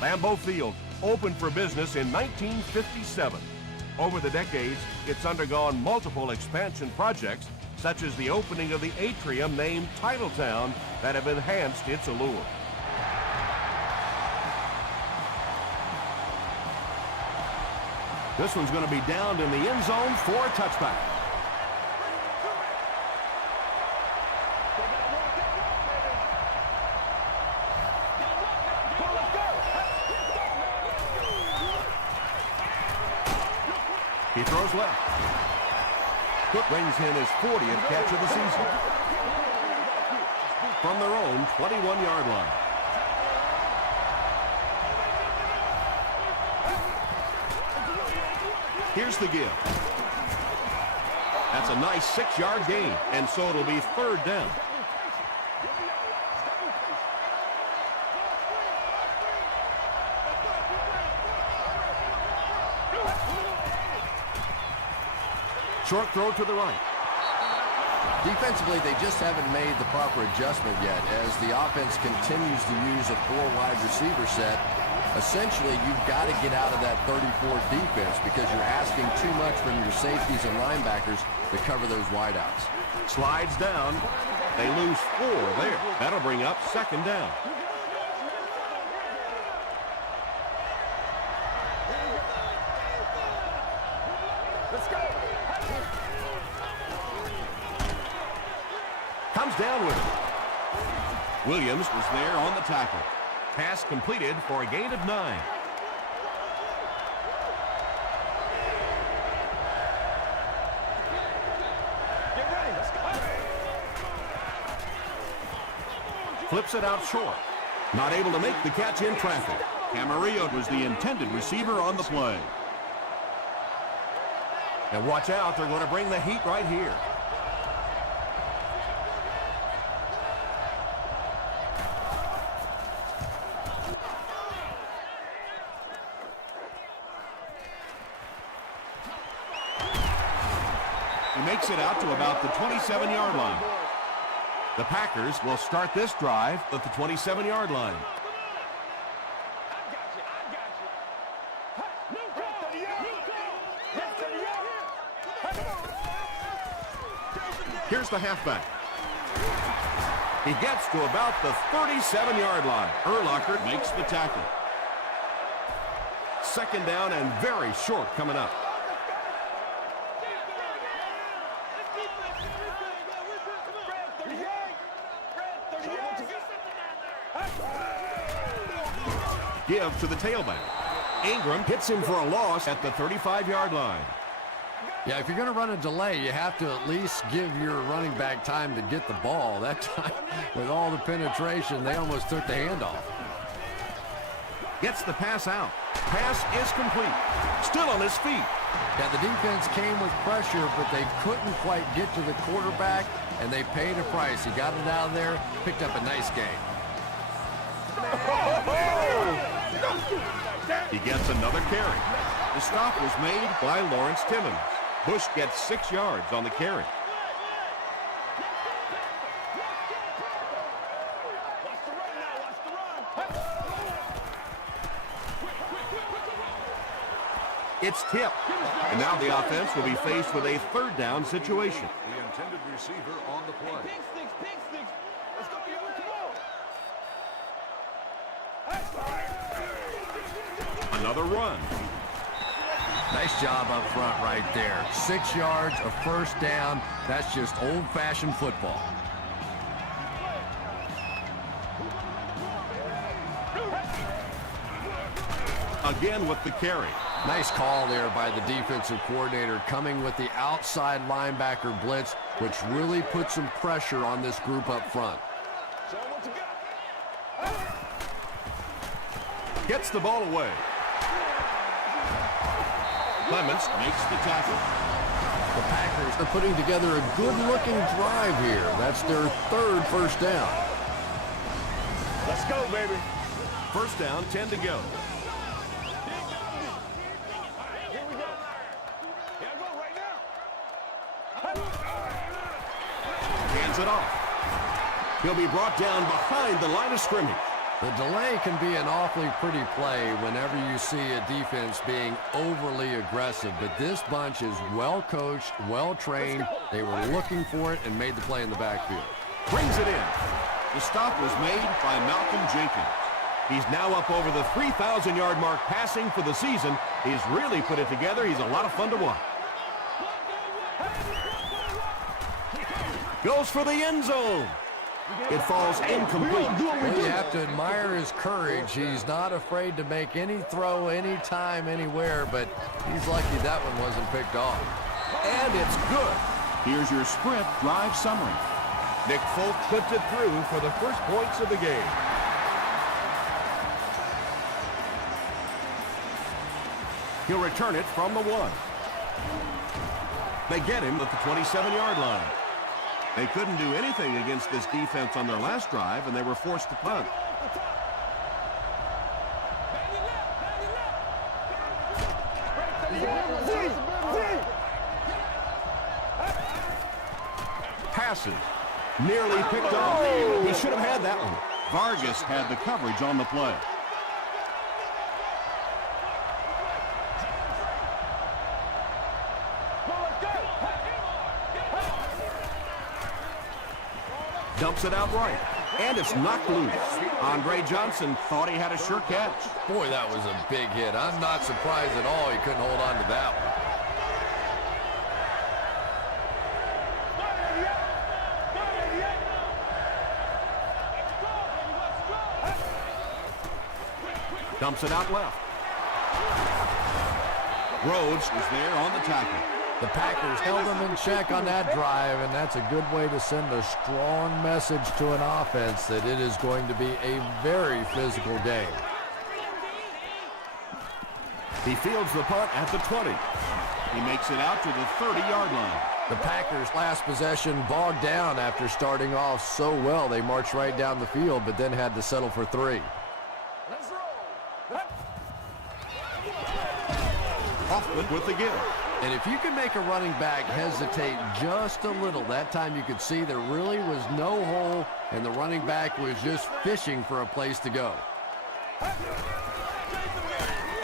Lambeau Field opened for business in 1957. Over the decades, it's undergone multiple expansion projects, such as the opening of the atrium named Titletown, that have enhanced its allure. This one's going to be downed in the end zone for a touchback. He throws left. Cook brings in his 40th catch of the season. From their own 21-yard line. Here's the give. That's a nice 6-yard gain, and so it'll be third down. Short throw to the right. Defensively, they just haven't made the proper adjustment yet as the offense continues to use a 4-wide receiver set. Essentially, you've got to get out of that 34 defense because you're asking too much from your safeties and linebackers to cover those wideouts. Slides down. They lose 4 there. That'll bring up second down. Let's go. Comes down with it. Williams was there on the tackle. Pass completed for a gain of 9. Get ready. Let's go. Flips it out short. Not able to make the catch in traffic. Camarillo was the intended receiver on the play. And watch out, they're going to bring the heat right here. He makes it out to about the 27-yard line. The Packers will start this drive at the 27-yard line. Here's the halfback. He gets to about the 37-yard line. Urlacher makes the tackle. Second down and very short coming up. Give to the tailback. Ingram hits him for a loss at the 35-yard line. Yeah, if you're going to run a delay, you have to at least give your running back time to get the ball. That time, with all the penetration, they almost took the handoff. Gets the pass out. Pass is complete. Still on his feet. Yeah, the defense came with pressure, but they couldn't quite get to the quarterback, and they paid a price. He got it out of there, picked up a nice gain. He gets another carry. The stop was made by Lawrence Timmons. Bush gets 6 yards on the carry. It's tipped. And now the offense will be faced with a third down situation. The intended receiver on the play. Pick sticks. Let's go, yo. Come on. Another run. Nice job up front right there. 6 yards, a first down. That's just old-fashioned football. Again with the carry. Nice call there by the defensive coordinator, coming with the outside linebacker blitz, which really put some pressure on this group up front. Gets the ball away. Clements makes the tackle. The Packers are putting together a good-looking drive here. That's their third first down. Let's go, baby. First down, 10 to go. Here we go. Here I go right now. Hands it off. He'll be brought down behind the line of scrimmage. The delay can be an awfully pretty play whenever you see a defense being overly aggressive, but this bunch is well coached, well trained. They were looking for it and made the play in the backfield. Brings it in. The stop was made by Malcolm Jenkins. He's now up over the 3,000-yard mark passing for the season. He's really put it together. He's a lot of fun to watch. Goes for the end zone. It falls incomplete. Well, you have to admire his courage. He's not afraid to make any throw, anytime, anywhere, but he's lucky that one wasn't picked off. And it's good. Here's your sprint drive summary. Nick Folk clipped it through for the first points of the game. He'll return it from the 1. They get him at the 27-yard line. They couldn't do anything against this defense on their last drive, and they were forced to punt. Passes. Nearly picked off. He should have had that one. Vargas had the coverage on the play. Dumps it out right. And it's knocked loose. Andre Johnson thought he had a sure catch. Boy, that was a big hit. I'm not surprised at all he couldn't hold on to that one. Dumps it out left. Rhodes is there on the tackle. The Packers held them in check on that drive, and that's a good way to send a strong message to an offense that it is going to be a very physical game. He fields the punt at the 20. He makes it out to the 30-yard line. The Packers' last possession bogged down after starting off so well. They marched right down the field, but then had to settle for 3. Hoffman with the give. And if you can make a running back hesitate just a little, that time you could see there really was no hole, and the running back was just fishing for a place to go.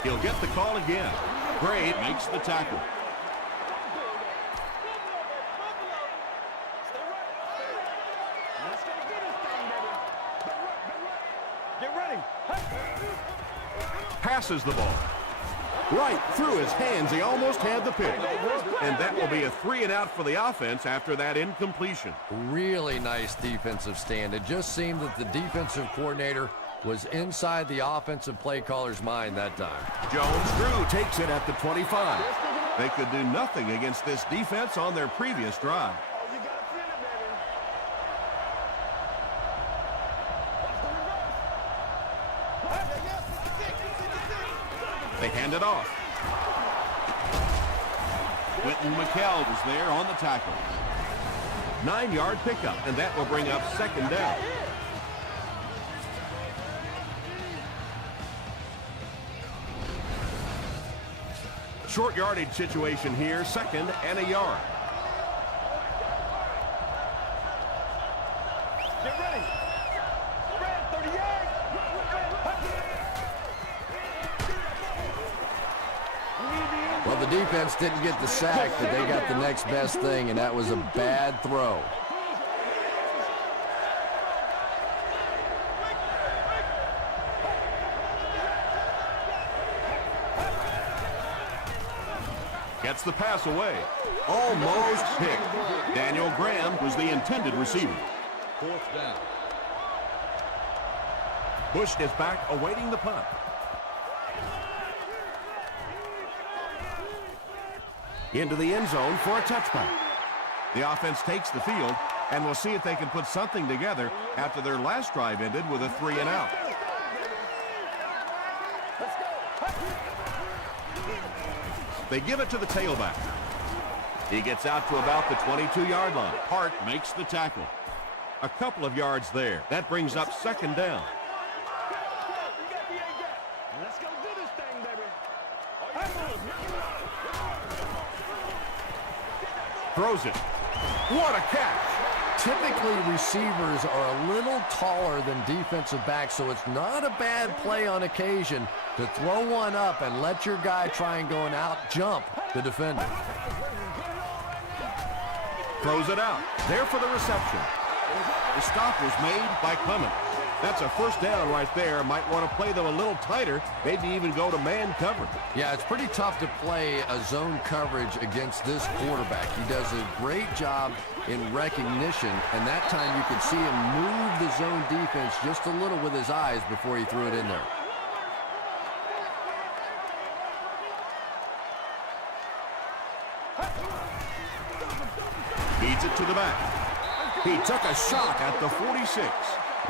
He'll get the call again. Gray makes the tackle. Passes the ball. Right through his hands. He almost had the pick. And that will be a 3-and-out for the offense after that incompletion. Really nice defensive stand. It just seemed that the defensive coordinator was inside the offensive play caller's mind that time. Jones-Drew takes it at the 25. They could do nothing against this defense on their previous drive. They hand it off. Quentin McKell was there on the tackle. 9-yard pickup, and that will bring up 2nd down. Short yardage situation here, 2nd and a yard. Get ready. Spread 38. Well, the defense didn't get the sack, but they got the next best thing, and that was a bad throw. Gets the pass away. Almost picked. Daniel Graham was the intended receiver. 4th down. Bush is back awaiting the punt. Into the end zone for a touchback. The offense takes the field, and we'll see if they can put something together after their last drive ended with a 3-and-out. They give it to the tailback. He gets out to about the 22-yard line. Hart makes the tackle. A couple of yards there. That brings up 2nd down. Let's go do this thing, baby. Throws it. What a catch. typically receivers are a little taller than defensive backs, so it's not a bad play on occasion to throw one up and let your guy try and go and out-jump the defender. Throws it out. There for the reception. The stop was made by Clement. That's a first down right there. Might want to play them a little tighter, maybe even go to man cover. Yeah, it's pretty tough to play a zone coverage against this quarterback. He does a great job in recognition, and that time you could see him move the zone defense just a little with his eyes before he threw it in there. Feeds it to the back. He took a shot at the 46.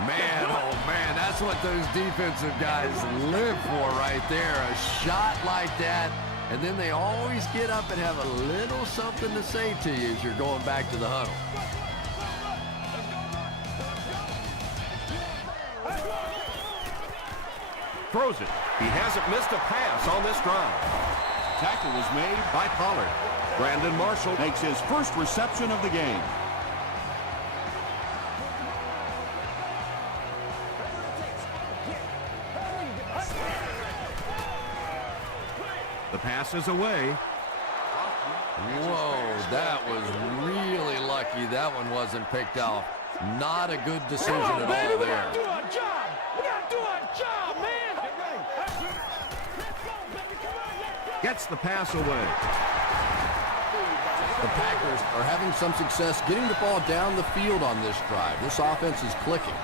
Man, oh man, that's what those defensive guys live for right there. A shot like that, and then they always get up and have a little something to say to you as you're going back to the huddle. Throws it. He hasn't missed a pass on this drive. Tackle was made by Pollard. Brandon Marshall makes his first reception of the game. The pass is away. Whoa, that was really lucky that one wasn't picked off. Not a good decision at all there. We gotta do our job. We gotta do our job, man. Gets the pass away. The Packers are having some success getting the ball down the field on this drive. This offense is clicking.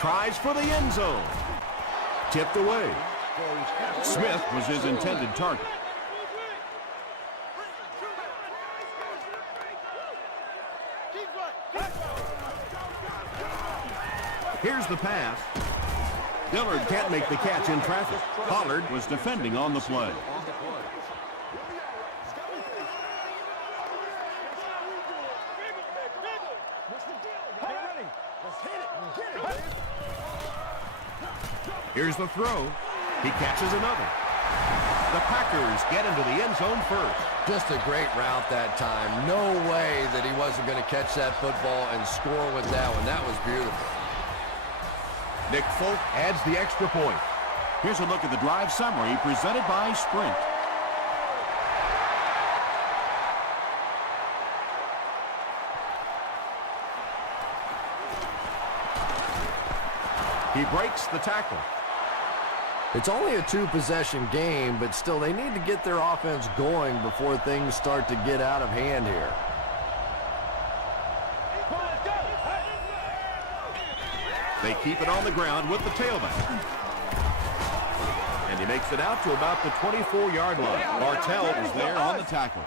Tries for the end zone. Tipped away. Smith was his intended target. Here's the pass. Dillard can't make the catch in traffic. Pollard was defending on the play. Here's the throw. He catches another. The Packers get into the end zone first. Just a great route that time. No way that he wasn't going to catch that football and score with that one. That was beautiful. Nick Folk adds the extra point. Here's a look at the drive summary presented by Sprint. He breaks the tackle. It's only a two-possession game, but still they need to get their offense going before things start to get out of hand here. They keep it on the ground with the tailback. And he makes it out to about the 24-yard line. Martell was there on the tackle.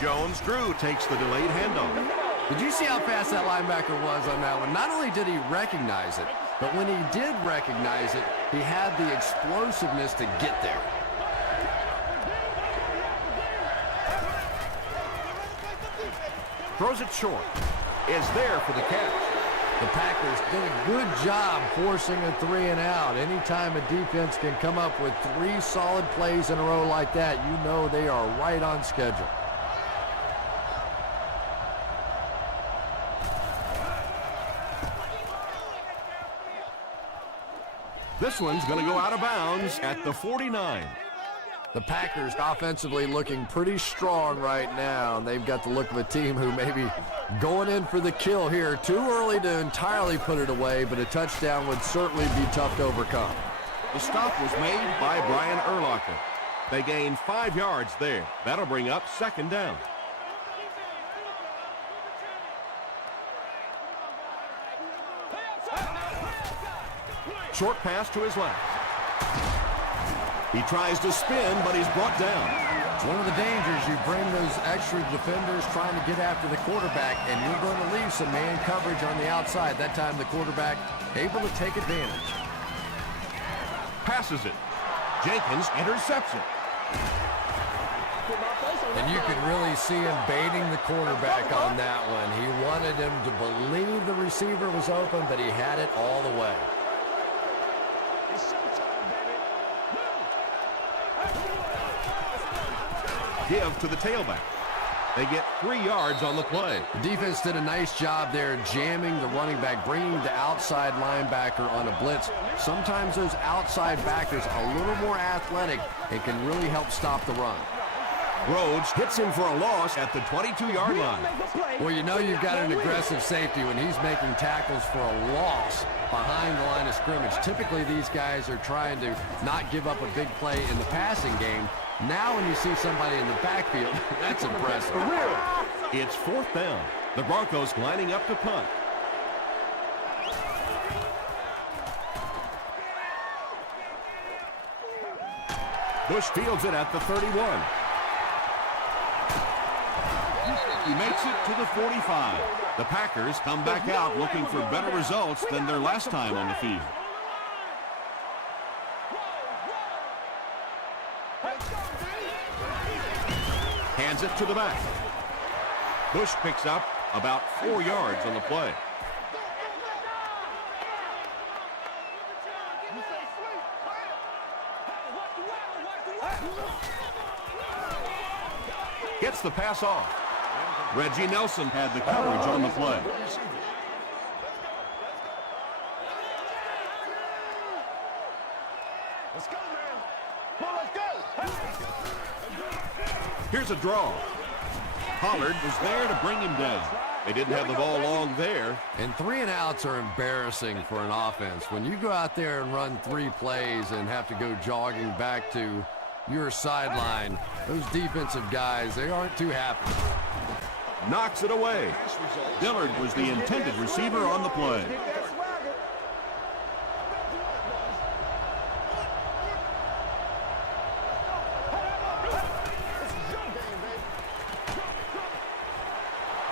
Jones-Drew takes the delayed handoff. Did you see how fast that linebacker was on that one? Not only did he recognize it, but when he did recognize it, he had the explosiveness to get there. Throws it short. Is there for the catch. The Packers did a good job forcing a 3-and-out. Anytime a defense can come up with 3 solid plays in a row like that, you know they are right on schedule. This one's going to go out of bounds at the 49. The Packers offensively looking pretty strong right now. They've got the look of a team who may be going in for the kill here. Too early to entirely put it away, but a touchdown would certainly be tough to overcome. The stop was made by Brian Urlacher. They gained 5 yards there. That'll bring up second down. Short pass to his left. He tries to spin, but he's brought down. It's one of the dangers. You bring those extra defenders trying to get after the quarterback, and you're going to leave some man coverage on the outside. That time the quarterback able to take advantage. Passes it. Jenkins intercepts it. And you could really see him baiting the quarterback on that one. He wanted him to believe the receiver was open, but he had it all the way. Give to the tailback. They get 3 yards on the play. The defense did a nice job there jamming the running back, bringing the outside linebacker on a blitz. Sometimes those outside backers are a little more athletic and can really help stop the run. Rhodes hits him for a loss at the 22-yard line. Well, you know you've got an aggressive safety when he's making tackles for a loss behind the line of scrimmage. Typically, these guys are trying to not give up a big play in the passing game. Now when you see somebody in the backfield, that's impressive. It's 4th down. The Broncos lining up to punt. Bush fields it at the 31. He makes it to the 45. The Packers come back out looking for better results than their last time on the field. Hands it to the back. Bush picks up about 4 yards on the play. Gets the pass off. Reggie Nelson had the coverage on the play. Let's go, man. Come on, let's go. Here's a draw. Pollard was there to bring him down. They didn't have the ball long there. And 3 and outs are embarrassing for an offense. When you go out there and run 3 plays and have to go jogging back to your sideline, those defensive guys, they aren't too happy. Knocks it away. Dillard was the intended receiver on the play.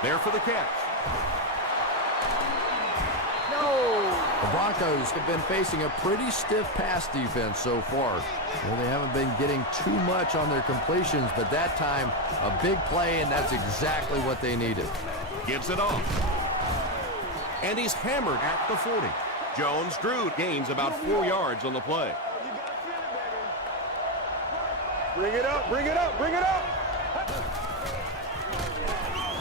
There for the catch. The Broncos have been facing a pretty stiff pass defense so far. Well, they haven't been getting too much on their completions, but that time, a big play, and that's exactly what they needed. Gives it off. And he's hammered at the 40. Jones-Drew gains about 4 yards on the play. Bring it up, bring it up, bring it up.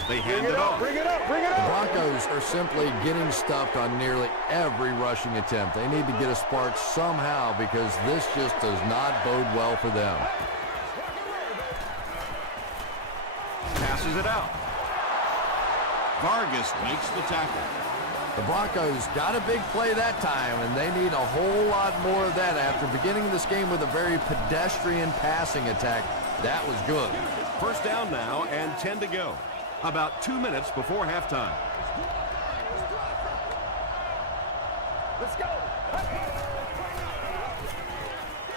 They hand it off. Bring it up, bring it The up. Broncos are simply getting stuffed on nearly every rushing attempt. They need to get a spark somehow because this just does not bode well for them. Passes it out. Vargas makes the tackle. The Broncos got a big play that time, and they need a whole lot more of that after beginning this game with a very pedestrian passing attack. That was good. First down now and 10 to go. About 2 minutes before halftime. Let's go.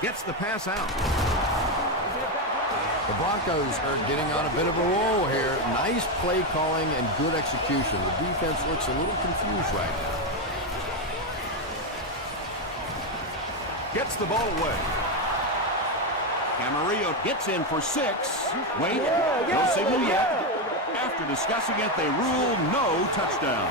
Gets the pass out. The Broncos are getting on a bit of a roll here. Nice play calling and good execution. The defense looks a little confused right now. Gets the ball away. Camarillo gets in for 6. Wait, no signal yet. After discussing it, they rule no touchdown.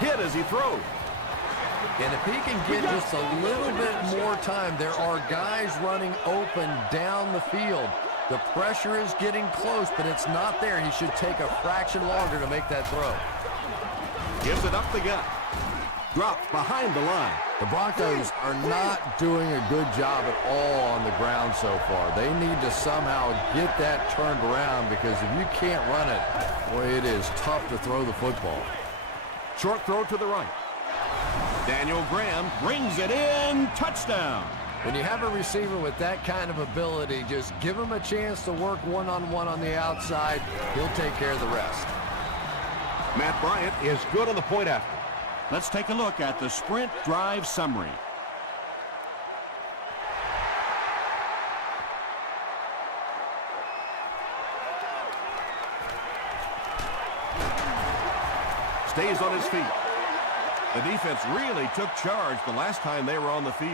Hit as he throws. And if he can get just a little bit more time, there are guys running open down the field. The pressure is getting close, but it's not there. He should take a fraction longer to make that throw. Gives it up the gut. Dropped behind the line. The Broncos are not doing a good job at all on the ground so far. They need to somehow get that turned around because if you can't run it, boy, it is tough to throw the football. Short throw to the right. Daniel Graham brings it in. Touchdown. When you have a receiver with that kind of ability, just give him a chance to work one-on-one on the outside. He'll take care of the rest. Matt Bryant is good on the point after. Let's take a look at the sprint drive summary. Stays on his feet. The defense really took charge the last time they were on the field.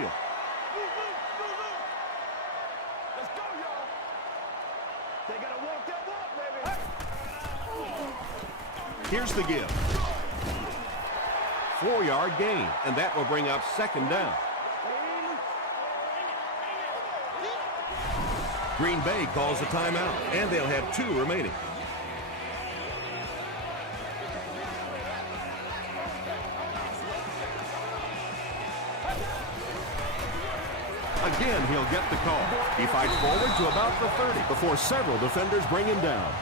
Let's go, y'all. They got to walk that walk, baby. Here's the give. 4-yard gain, and that will bring up second down. Green Bay calls a timeout, and they'll have 2 remaining. Again, he'll get the call. He fights forward to about the 30 before several defenders bring him down.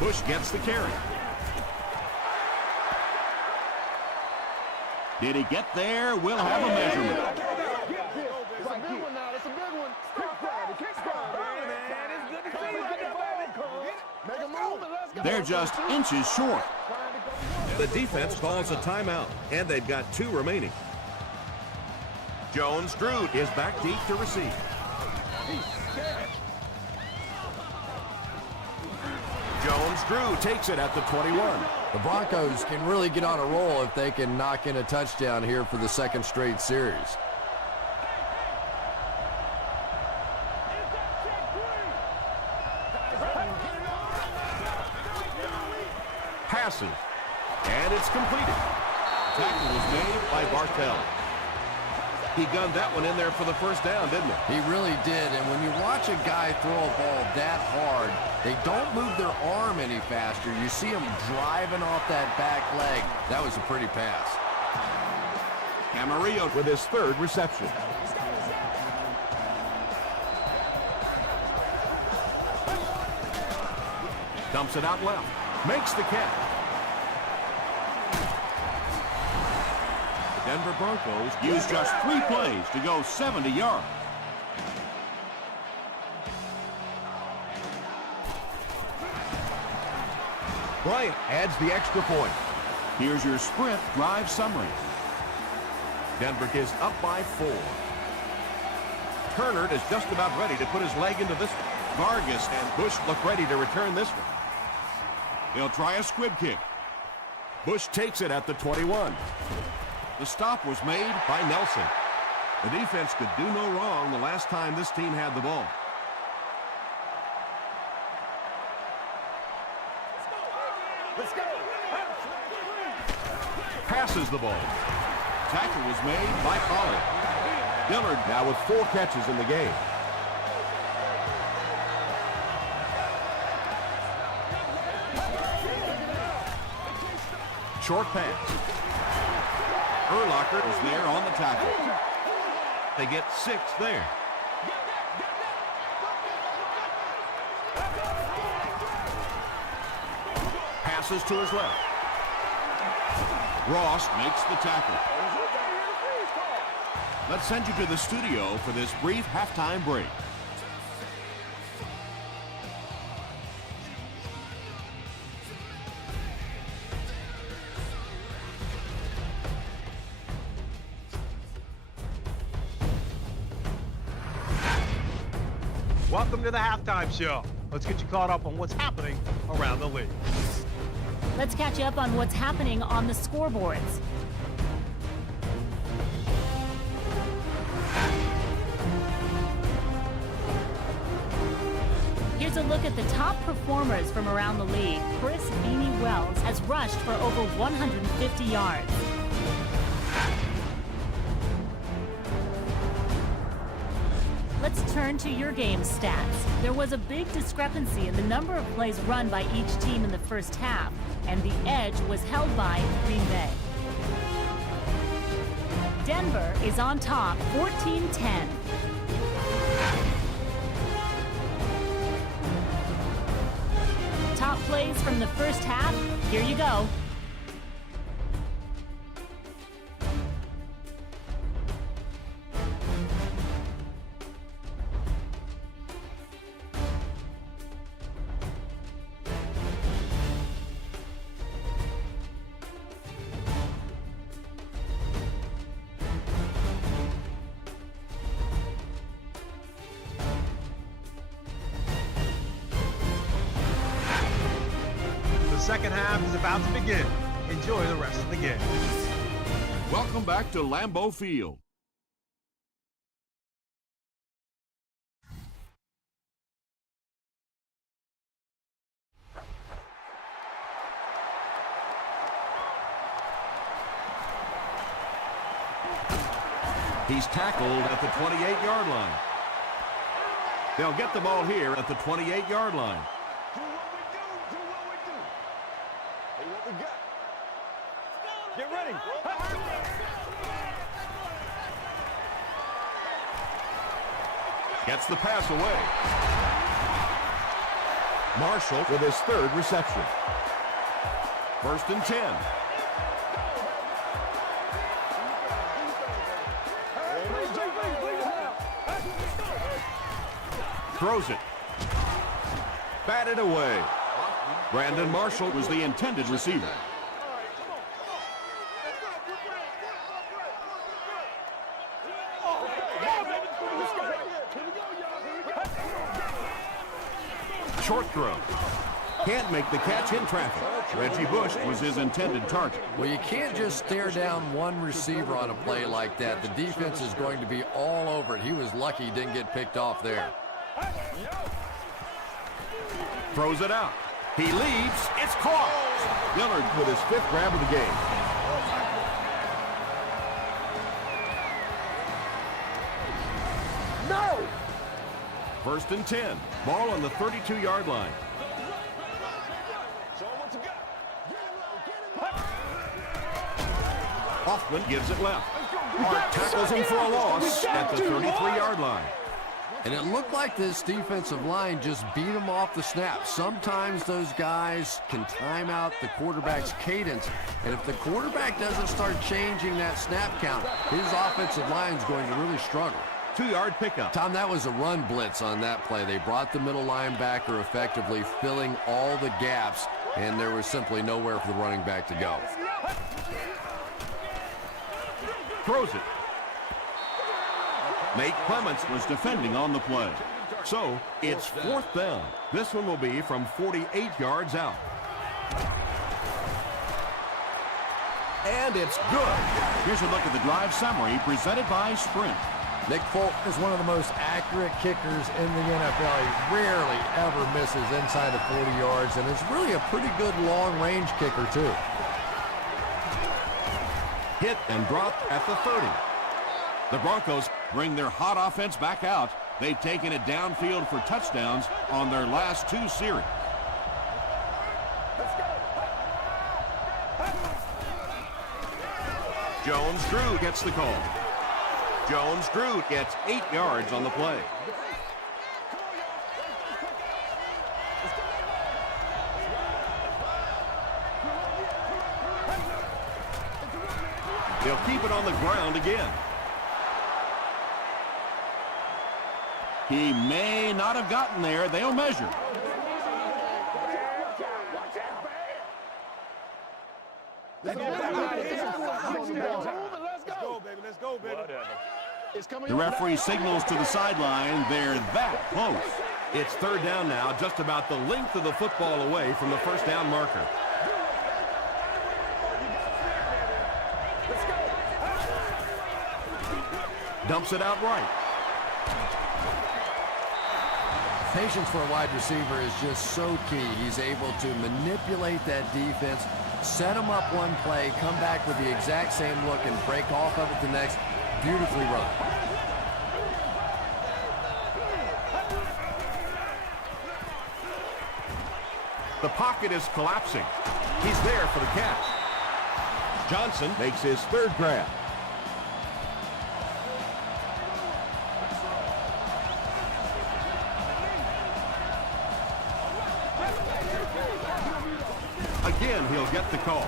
Bush gets the carry. Did he get there? We'll have a measurement. It's a big one now. It's a big one. Stop that. The kick's gone, man. It's good to see you. Make a move and let's go. They're just inches short. The defense calls a timeout, and they've got 2 remaining. Jones-Drew is back deep to receive. Jones-Drew takes it at the 21. The Broncos can really get on a roll if they can knock in a touchdown here for the second straight series. Passes, and it's completed. Tackle was made by Bartell. He gunned that one in there for the first down, didn't he? He really did, and when you watch a guy throw a ball that hard, they don't move their arm any faster. You see him driving off that back leg. That was a pretty pass. Camarillo with his 3rd reception. Dumps it out left. Makes the catch. The Denver Broncos use just 3 plays to go 70 yards. Bryant adds the extra point. Here's your sprint drive summary. Denver is up by 4. Turner is just about ready to put his leg into this one. Vargas and Bush look ready to return this one. He'll try a squib kick. Bush takes it at the 21. The stop was made by Nelson. The defense could do no wrong the last time this team had the ball. Let's go. Passes the ball. Tackle was made by Pollard. Dillard now with 4 catches in the game. Short pass. Urlacher is there on the tackle. They get 6 there. Passes to his left. Ross makes the tackle. Let's send you to the studio for this brief halftime break. Welcome to the halftime show. Let's get you caught up on what's happening around the league. Let's catch you up on what's happening on the scoreboards. Here's a look at the top performers from around the league. Chris Beanie Wells has rushed for over 150 yards. Let's turn to your game stats. There was a big discrepancy in the number of plays run by each team in the first half, and the edge was held by Green Bay. Denver is on top, 14-10. Top plays from the first half, here you go. second half is about to begin. Enjoy the rest of the game. Welcome back to Lambeau Field. He's tackled at the 28-yard line. They'll get the ball here at the 28-yard line. Do what we do. Hey, what we got? Get ready. Gets the pass away. Marshall with his third reception. 1st and 10. Throws it. Batted away. Brandon Marshall was the intended receiver. Short throw. Can't make the catch in traffic. Reggie Bush was his intended target. Well, you can't just stare down one receiver on a play like that. The defense is going to be all over it. He was lucky he didn't get picked off there. Throws it out. He leads. It's caught. Dillard with his 5th grab of the game. No! 1st and 10. Ball on the 32-yard line. Show him what you got. Hoffman gives it left. Hart tackles him for a loss at the 33-yard line. And it looked like this defensive line just beat him off the snap. Sometimes those guys can time out the quarterback's cadence. And if the quarterback doesn't start changing that snap count, his offensive line is going to really struggle. 2-yard pickup. Tom, that was a run blitz on that play. They brought the middle linebacker effectively, filling all the gaps, and there was simply nowhere for the running back to go. Throws it. Nate Clements was defending on the play. So it's 4th down. This one will be from 48 yards out. And it's good. Here's a look at the drive summary presented by Sprint. Nick Folk is one of the most accurate kickers in the NFL. He rarely ever misses inside of 40 yards, and is really a pretty good long-range kicker, too. Hit and drop at the 30. The Broncos bring their hot offense back out. They've taken it downfield for touchdowns on their last 2 series. Jones-Drew gets the call. Jones-Drew gets 8 yards on the play. They'll keep it on the ground again. He may not have gotten there. They'll measure. Let's go, baby. The referee signals to the sideline. They're that close. It's 3rd down now, just about the length of the football away from the 1st down marker. Dumps it out right. Patience for a wide receiver is just so key. He's able to manipulate that defense, set them up one play, come back with the exact same look, and break off of it the next. Beautifully run. The pocket is collapsing. He's there for the catch. Johnson makes his 3rd grab. Again, he'll get the call.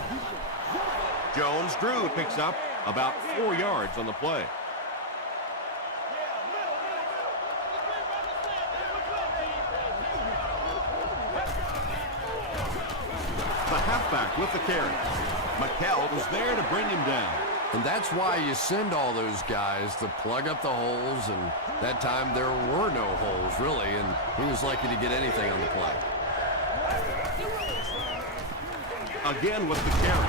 Jones-Drew picks up about 4 yards on the play. The halfback with the carry. McKell was there to bring him down. And that's why you send all those guys to plug up the holes, and that time there were no holes, really, and he was lucky to get anything on the play. Again with the carry.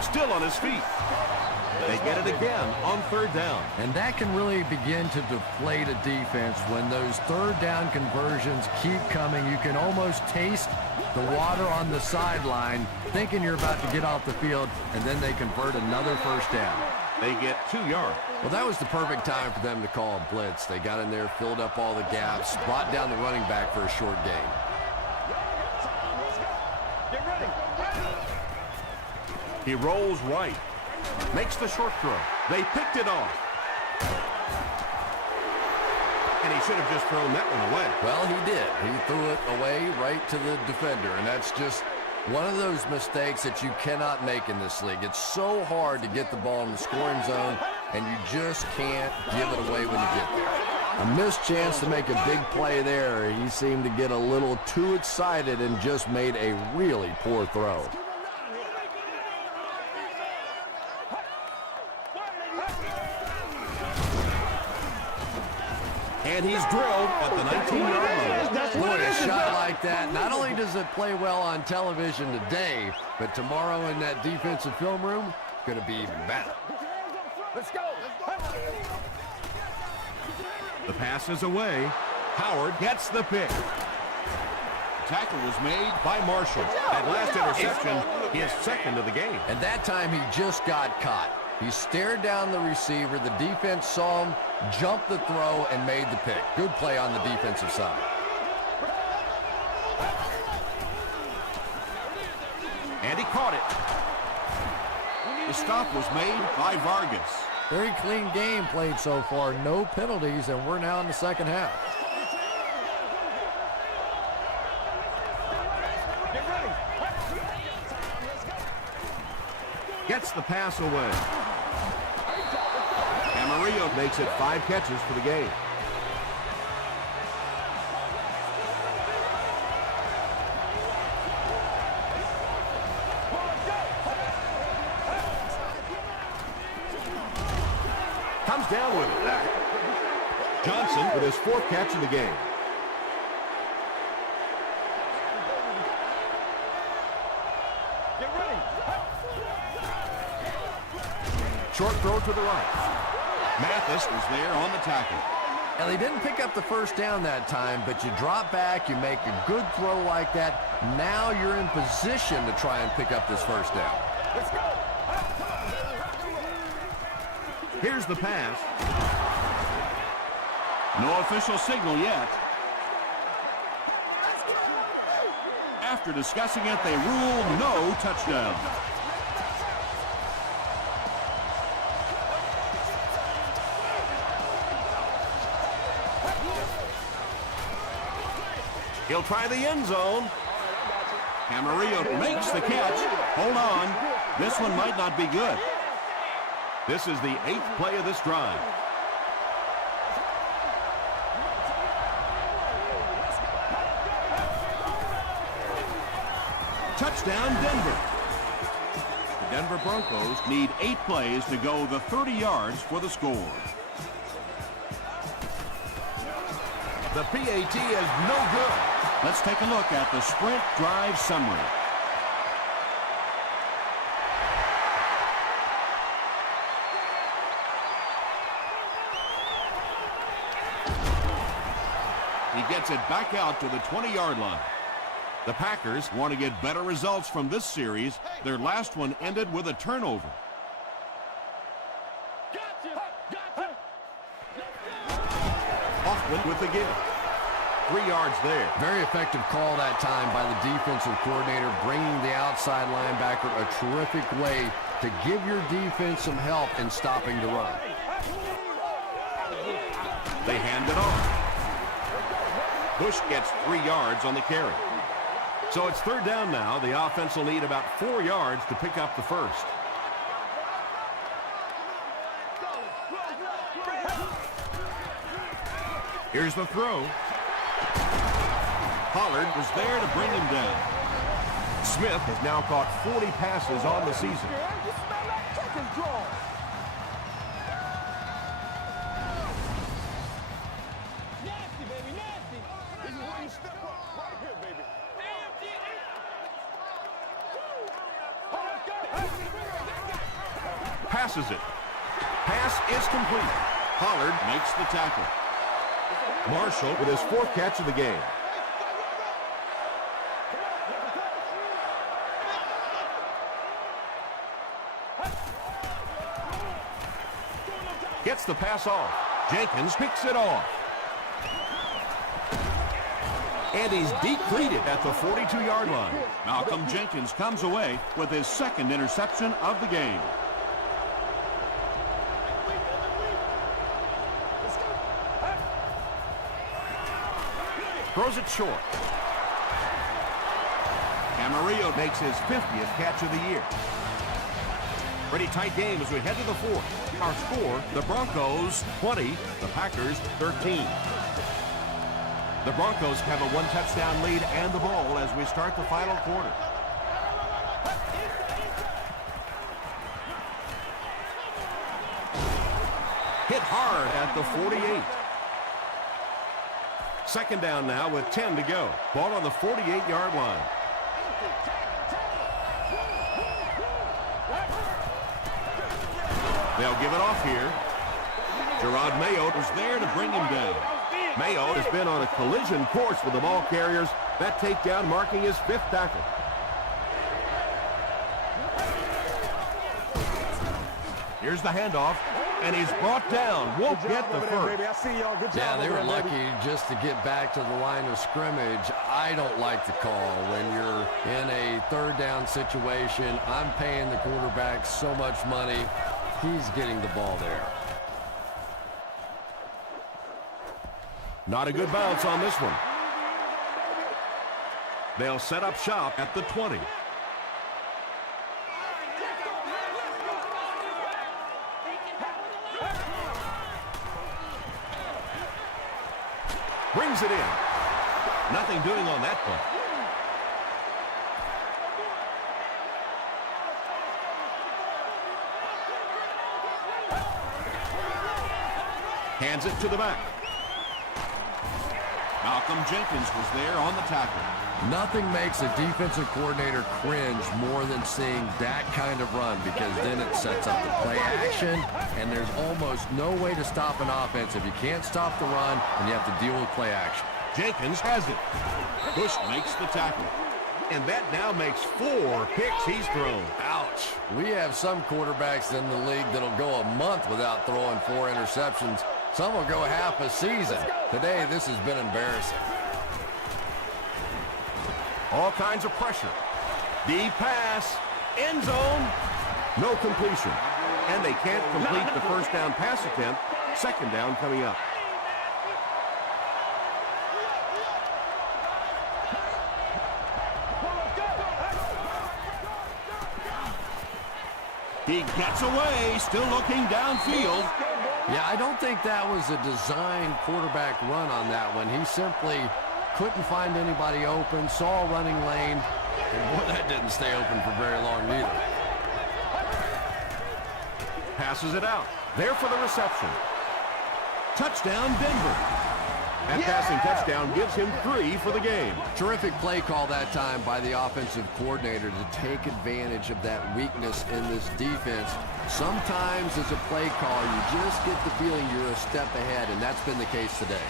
Still on his feet. They get it again on third down. And that can really begin to deflate a defense when those third down conversions keep coming. You can almost taste the water on the sideline, thinking you're about to get off the field, and then they convert another first down. They get 2 yards. Well, that was the perfect time for them to call a blitz. They got in there, filled up all the gaps, brought down the running back for a short gain. He rolls right. Makes the short throw. They picked it off. And he should have just thrown that one away. Well, he did. He threw it away right to the defender, and that's just one of those mistakes that you cannot make in this league. It's so hard to get the ball in the scoring zone, and you just can't give it away when you get there. A missed chance to make a big play there. He seemed to get a little too excited and just made a really poor throw. And he's drilled at the 19-yard line. Boy, a shot like that, not only does it play well on television today, but tomorrow in that defensive film room, going to be even better. Let's go. The pass is away. Howard gets the pick. Tackle was made by Marshall. That last interception, his second of the game. And that time he just got caught. He stared down the receiver. The defense saw him, jumped the throw, and made the pick. Good play on the defensive side. And he caught it. The stop was made by Vargas. Very clean game played so far. No penalties, and we're now in the second half. Gets the pass away. Camarillo makes it 5 catches for the game. Comes down with it. Johnson with his 4th catch of the game. Short throw to the right. Mathis was there on the tackle. And they didn't pick up the first down that time, but you drop back, you make a good throw like that. Now you're in position to try and pick up this first down. Let's go. Here's the pass. No official signal yet. After discussing it, they ruled no touchdown. He'll try the end zone. Camarillo makes the catch. Hold on. This one might not be good. This is the 8th play of this drive. Touchdown, Denver. The Denver Broncos need 8 plays to go the 30 yards for the score. The PAT is no good. Let's take a look at the sprint drive summary. He gets it back out to the 20-yard line. The Packers want to get better results from this series. Their last one ended with a turnover. Hoffman with the give. 3 yards there. Very effective call that time by the defensive coordinator, bringing the outside linebacker a terrific way to give your defense some help in stopping the run. They hand it off. Bush gets 3 yards on the carry. So it's 3rd down now. The offense will need about 4 yards to pick up the first. Here's the throw. Pollard was there to bring him down. Smith has now caught 40 passes on the season. Nasty, baby, nasty. This is where you step up right here, baby. Passes it. Pass is complete. Pollard Makes the tackle. Marshall with his 4th catch of the game. Gets the pass off. Jenkins picks it off. And he's depleted at the 42-yard line. Malcolm Jenkins comes away with his 2nd interception of the game. Throws it short. Camarillo makes his 50th catch of the year. Pretty tight game as we head to the 4th. Our score, the Broncos 20, the Packers 13. The Broncos have a 1-touchdown lead and the ball as we start the final quarter. Hit hard at the 48. 2nd down now with 10 to go. Ball on the 48-yard line. They'll give it off here. Gerard Mayo is there to bring him down. Mayo has been on a collision course with the ball carriers. That takedown marking his 5th tackle. Here's the handoff, and he's brought down. Won't get the first. Yeah, they were lucky just to get back to the line of scrimmage. I don't like the call when you're in a 3rd down situation. I'm paying the quarterback so much money. He's getting the ball there. Not a good bounce on this one. They'll set up shop at the 20. Brings it in. Nothing doing on that play. Hands it to the back. Malcolm Jenkins was there on the tackle. Nothing makes a defensive coordinator cringe more than seeing that kind of run, because then it sets up the play action, and there's almost no way to stop an offense if you can't stop the run and you have to deal with play action. Jenkins has it. Bush makes the tackle. And that now makes 4 picks he's thrown. Ouch. We have some quarterbacks in the league that'll go a month without throwing 4 interceptions. Some will go half a season. Today, this has been embarrassing. All kinds of pressure. Deep pass. End zone. No completion. And they can't complete the 1st down pass attempt. 2nd down coming up. He gets away, still looking downfield. Yeah, I don't think that was a designed quarterback run on that one. He simply couldn't find anybody open, saw a running lane, and boy, that didn't stay open for very long neither. Passes it out. There for the reception. Touchdown, Denver. That passing touchdown gives him 3 for the game. Terrific play call that time by the offensive coordinator to take advantage of that weakness in this defense. Sometimes as a play call, you just get the feeling you're a step ahead, and that's been the case today.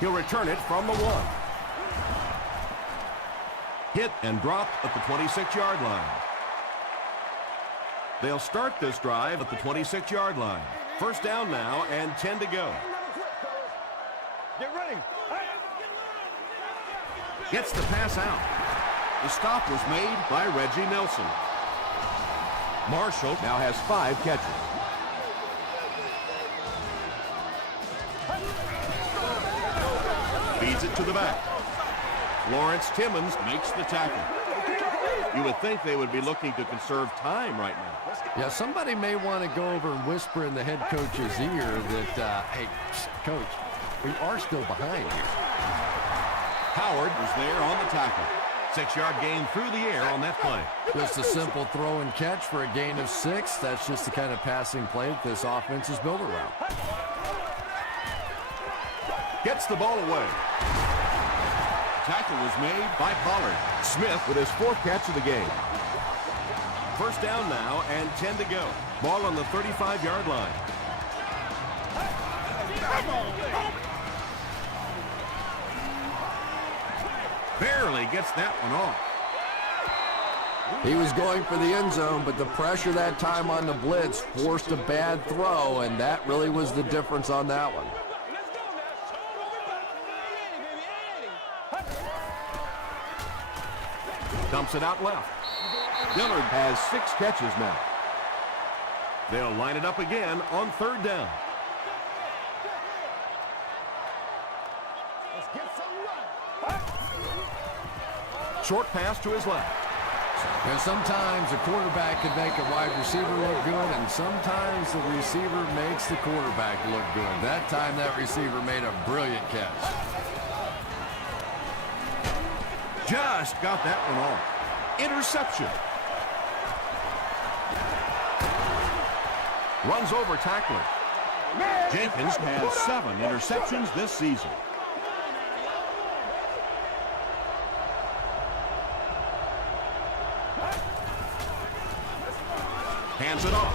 He'll return it from the 1. Hit and dropped at the 26-yard line. They'll start this drive at the 26-yard line. 1st down now and 10 to go. Get ready. Gets the pass out. The stop was made by Reggie Nelson. Marshall now has 5 catches. Feeds it to the back. Lawrence Timmons makes the tackle. You would think they would be looking to conserve time right now. Yeah, somebody may want to go over and whisper in the head coach's ear that, hey, coach, we are still behind here. Howard was there on the tackle. 6-yard gain through the air on that play. Just a simple throw and catch for a gain of 6. That's just the kind of passing play that this offense is built around. Gets the ball away. Tackle was made by Pollard. Smith with his 4th catch of the game. First down now and 10 to go. Ball on the 35-yard line. Barely gets that one off. He was going for the end zone, but the pressure that time on the blitz forced a bad throw, and that really was the difference on that one. Dumps it out left. Dillard has 6 catches now. They'll line it up again on 3rd down. Let's get some run. Short pass to his left. And sometimes a quarterback can make a wide receiver look good, and sometimes the receiver makes the quarterback look good. That time, that receiver made a brilliant catch. Just got that one off. Interception. Runs over tackler. Jenkins has 7 interceptions this season. Hands it off.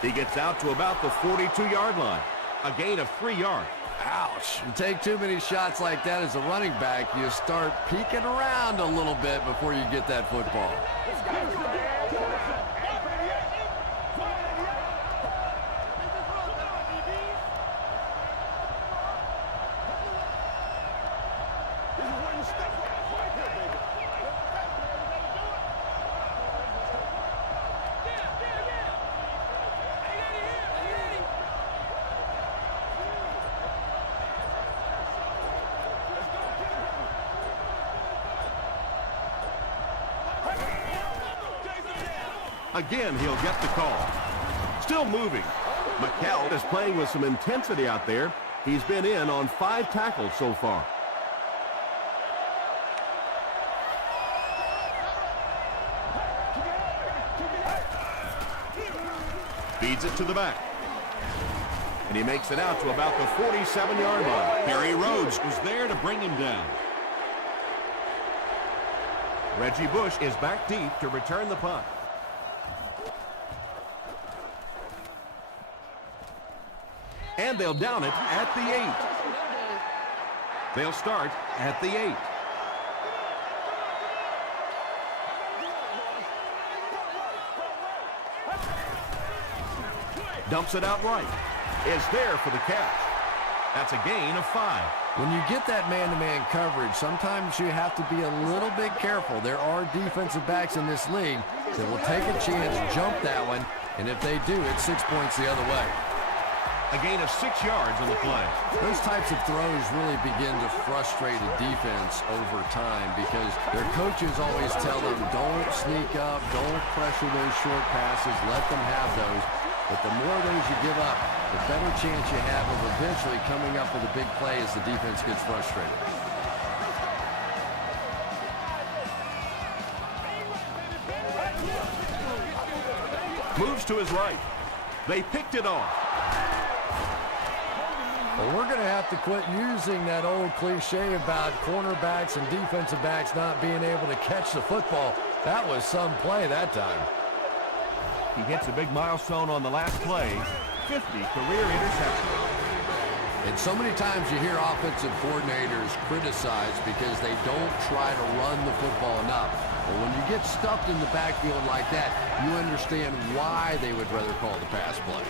He gets out to about the 42-yard line. A gain of 3 yards. Ouch. You take too many shots like that as a running back, you start peeking around a little bit before you get that football. Again, he'll get the call. Still moving. McCall is playing with some intensity out there. He's been in on 5 tackles so far. Feeds it to the back. And he makes it out to about the 47-yard line. Harry Rhodes was there to bring him down. Reggie Bush is back deep to return the punt. And they'll down it at the 8. They'll start at the 8. Dumps it out right. Is there for the catch. That's a gain of 5. When you get that man-to-man coverage, sometimes you have to be a little bit careful. There are defensive backs in this league that will take a chance, jump that one, and if they do, it's 6 points the other way. A gain of 6 yards on the play. Those types of throws really begin to frustrate a defense over time because their coaches always tell them, don't sneak up, don't pressure those short passes, let them have those. But the more of those you give up, the better chance you have of eventually coming up with a big play as the defense gets frustrated. Moves to his right. They picked it off. Well, we're going to have to quit using that old cliche about cornerbacks and defensive backs not being able to catch the football. That was some play that time. He hits a big milestone on the last play. 50 career interceptions. And so many times you hear offensive coordinators criticized because they don't try to run the football enough. But when you get stuffed in the backfield like that, you understand why they would rather call the pass play.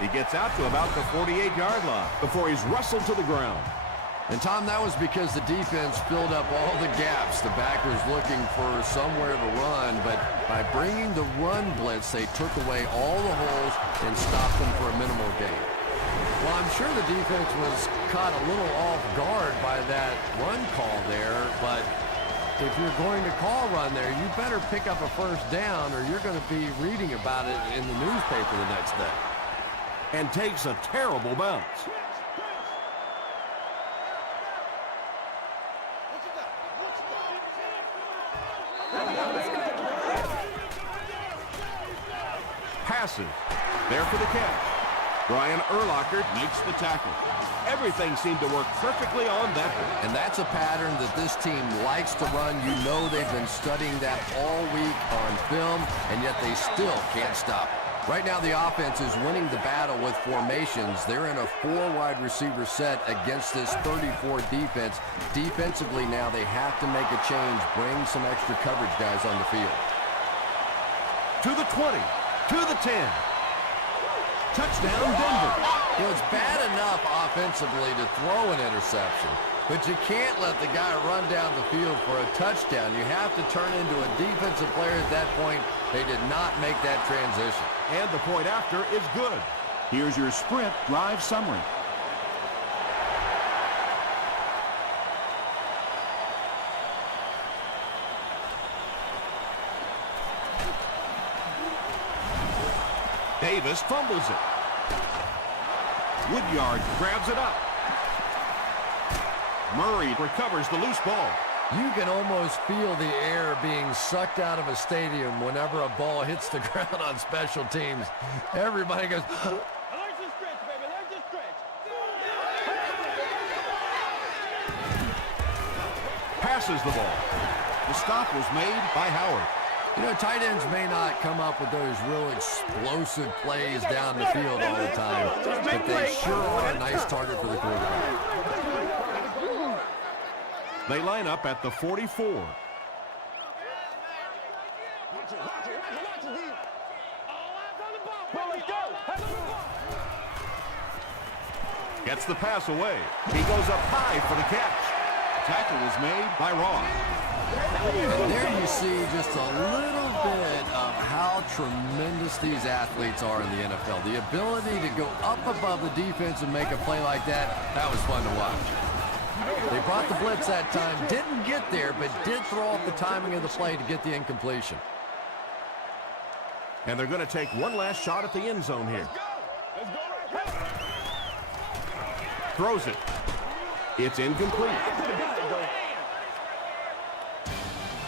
He gets out to about the 48-yard line before he's wrestled to the ground. And, Tom, that was because the defense filled up all the gaps. The back was looking for somewhere to run, but by bringing the run blitz, they took away all the holes and stopped them for a minimal gain. Well, I'm sure the defense was caught a little off guard by that run call there, but if you're going to call run there, you better pick up a first down or you're going to be reading about it in the newspaper the next day. And takes a terrible bounce. Passes. There for the catch. Brian Urlacher makes the tackle. Everything seemed to work perfectly on that one. And that's a pattern that this team likes to run. You know they've been studying that all week on film, and yet they still can't stop it. Right now, the offense is winning the battle with formations. They're in a 4-wide receiver set against this 34 defense. Defensively now, they have to make a change, bring some extra coverage guys on the field. To the 20, to the 10. Touchdown, Denver. You know, it's bad enough offensively to throw an interception, but you can't let the guy run down the field for a touchdown. You have to turn into a defensive player at that point. They did not make that transition. And the point after is good. Here's your sprint drive summary. Davis fumbles it. Woodyard grabs it up. Murray recovers the loose ball. You can almost feel the air being sucked out of a stadium whenever a ball hits the ground on special teams. Everybody goes, Passes the ball. The stop was made by Howard. you know, tight ends may not come up with those real explosive plays down the field all the time, but they sure are a nice target for the quarterback. They line up at the 44. Gets the pass away. He goes up high for the catch. Tackle was made by Ross. And there you see just a little bit of how tremendous these athletes are in the NFL. The ability to go up above the defense and make a play like that, that was fun to watch. They brought the blitz that time, didn't get there, but did throw off the timing of the play to get the incompletion. And they're going to take one last shot at the end zone here. Throws it. It's incomplete.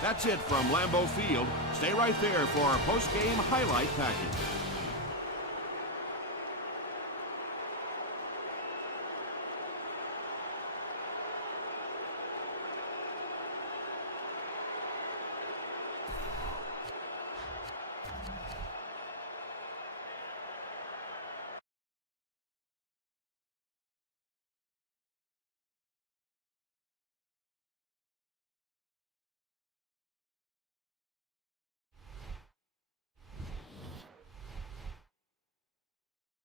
That's it from Lambeau Field. Stay right there for our post-game highlight package.